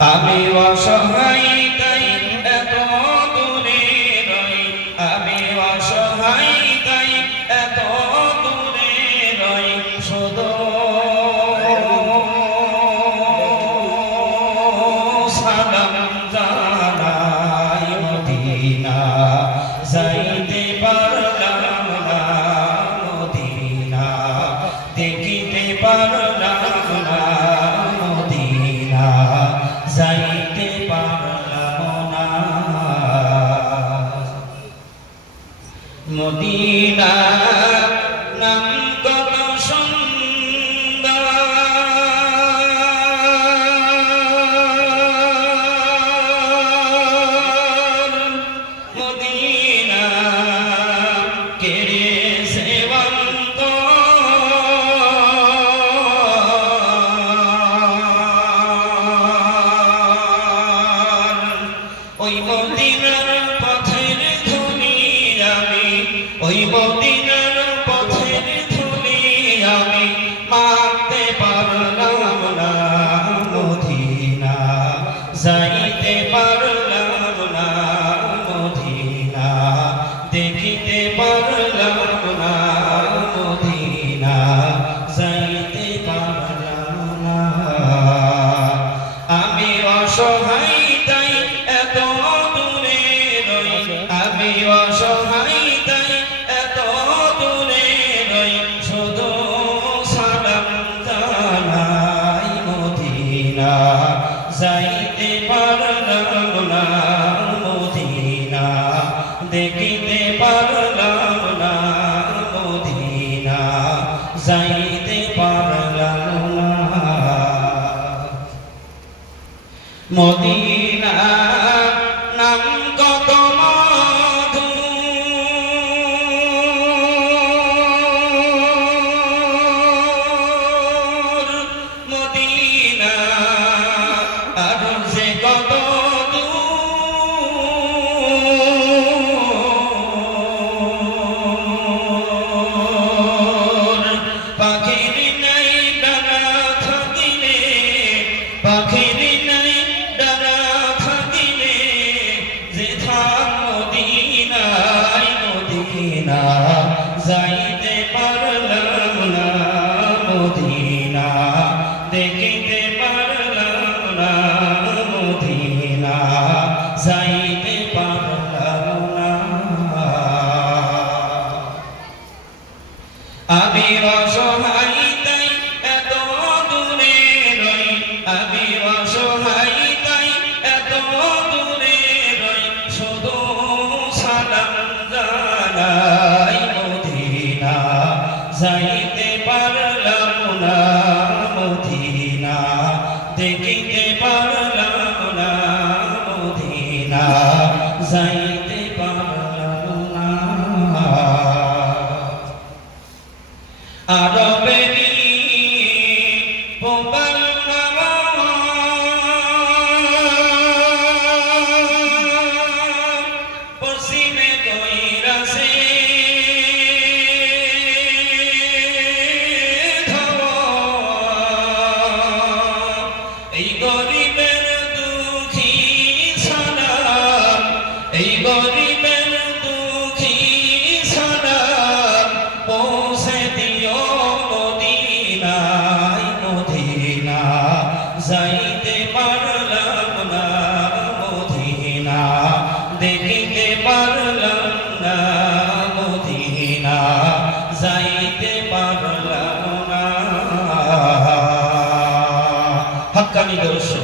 আমি অসহায় তাই এত দূরে রই, আমি অসহায় তাই এত দূরে রই, শুধু সালাম জানাই মদিনা যাইতে পারলাম না, মদিনা দেখিতে পারলাম না, মদিনা যাইতে পারলাম না। মদিনা নাম কত সুন্দর, মদিনা কেড়েছে ওই মদিনার পথের ধুলি আমি, ওই মদিনার পথের ধুলি আমি মাখতে পারলাম না, মদিনা যাইতে পারলাম না, মদিনা দেখিতে পারলাম না, মদিনা যাইতে পারলাম না। আমি অসহায় তাই এত দূরে রই, আমি অসহায় তাই এত দূরে রই, শুধু সালাম জানাই মদিনা যাইতে পারলাম না, মদিনা দেখিতে পারলাম না, মদিনা যাইতে পারলাম না। মদিনা নাম কত মধু, মদিনা আর যে কত দূর, পাখির নাই ডানা থাকিলে, পাখির নাই ডানা থাকিলে যে থাম মদিনায়, মদিনা যাইতে পারলাম না, মদিনা দেখিতে পারলাম না, মদিনা যাইতে পারলাম না। আমি অসহায় তাই এত দূরে রই, আমি অসহায় তাই এত দূরে রই, শুধু সালাম জানাই মদিনা যাইতে পারলাম না, মদিনা দেখিতে পারলাম না, মদিনা যাইতে পারলাম না। আরবেরি পোবাল নামা পশ্চিমে কইরাছে ধাওয়া, এই গরিবের দুঃখী সালাম, এই গরিবের দুঃখী সালাম পৌঁছে দিও মদিনায়, মদিনা যাইতে পারলাম না, মদিনা দেখিতে পারলাম না, মদিনা যাইতে পারলাম না। হাক্কানি দর্শক।